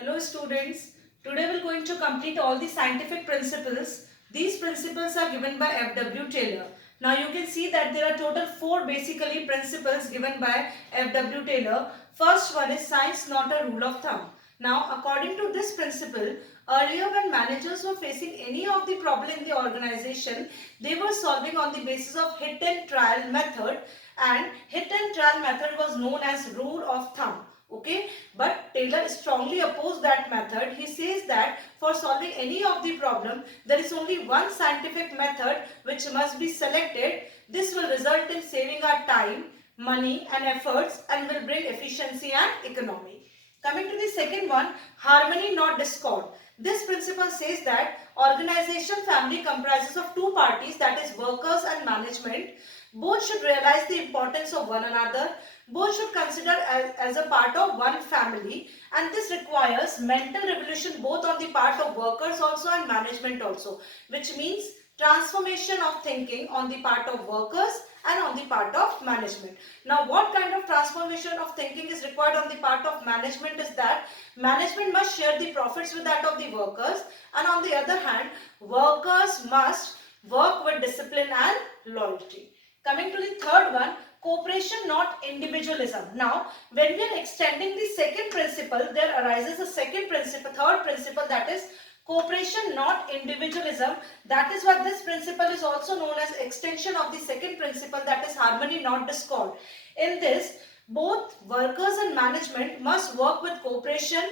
Hello students, today we are going to complete all the scientific principles. These principles are given by F.W. Taylor. Now you can see that there are total 4 basically principles given by F.W. Taylor. First one is science not a rule of thumb. Now according to this principle, earlier when managers were facing any of the problem in the organization, they were solving on the basis of hit and trial method, and hit and trial method was known as rule of thumb. Okay, but Taylor strongly opposed that method. He says that for solving any of the problem, there is only one scientific method which must be selected. This will result in saving our time, money and efforts and will bring efficiency and economy. Coming to the second one, harmony not discord. This principle says that organization family comprises of two parties, that is workers and management. Both should realize the importance of one another. Both should consider as a part of one family, and this requires mental revolution both on the part of workers also and management also, which means transformation of thinking on the part of workers and on the part of management. Now what kind of transformation of thinking is required on the part of management is that management must share the profits with that of the workers, and on the other hand workers must work with discipline and loyalty. Coming to the third one, cooperation not individualism. Now when we are extending the second principle, there arises a third principle, that is cooperation not individualism. That is why this principle is also known as extension of the second principle, that is harmony not discord. In this, both workers and management must work with cooperation.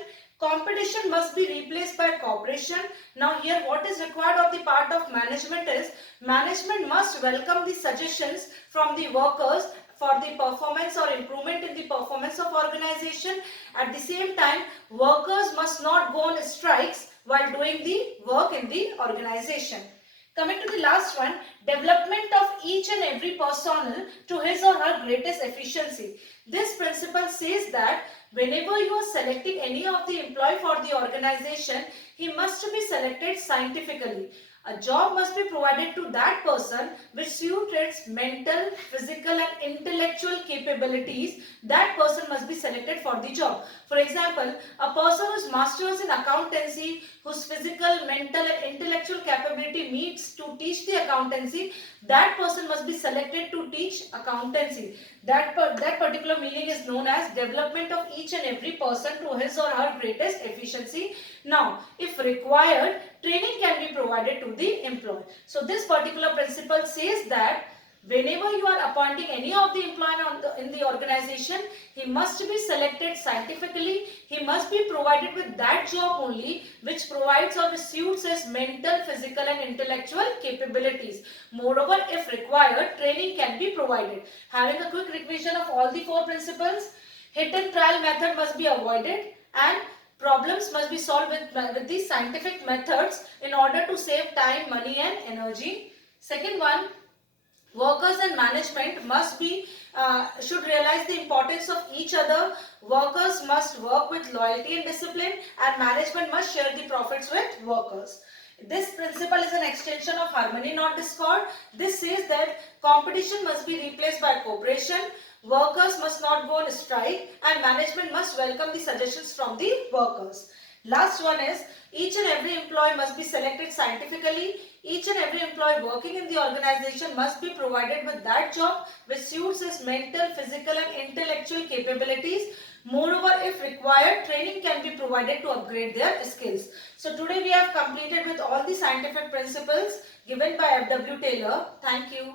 Competition must be replaced by cooperation. Now here what is required on the part of management is management must welcome the suggestions from the workers for the performance or improvement in the performance of organization. At the same time, workers must not go on strikes while doing the work in the organization. Coming to the last one, development of each and every personnel to his or her greatest efficiency. This principle says that whenever you are selecting any of the employee for the organization, he must be selected scientifically. A job must be provided to that person which suits its mental, physical and intellectual capabilities. That person must be selected for the job. For example, a person whose masters in accountancy, whose physical, mental and intellectual capability meets to teach the accountancy, that person must be selected to teach accountancy. That particular meaning is known as development of each and every person to his or her greatest efficiency. Now, if required, training can be provided to the employee. So this particular principle says that whenever you are appointing any of the employee in the organization, he must be selected scientifically. He must be provided with that job only which provides or suits his mental, physical and intellectual capabilities. Moreover, if required, training can be provided. Having a quick revision of all the 4 principles, hit and trial method must be avoided and problems must be solved with these scientific methods in order to save time, money and energy. Second one, workers and management must be should realize the importance of each other. Workers must work with loyalty and discipline, and management must share the profits with workers. This principle is an extension of harmony not discord. This says that competition must be replaced by cooperation, workers must not go on strike, and management must welcome the suggestions from the workers. Last one is each and every employee must be selected scientifically. Each and every employee working in the organization must be provided with that job which suits his mental, physical and intellectual capabilities. Moreover, if required, training can be provided to upgrade their skills. So today we have completed with all the scientific principles given by F.W. Taylor. Thank you.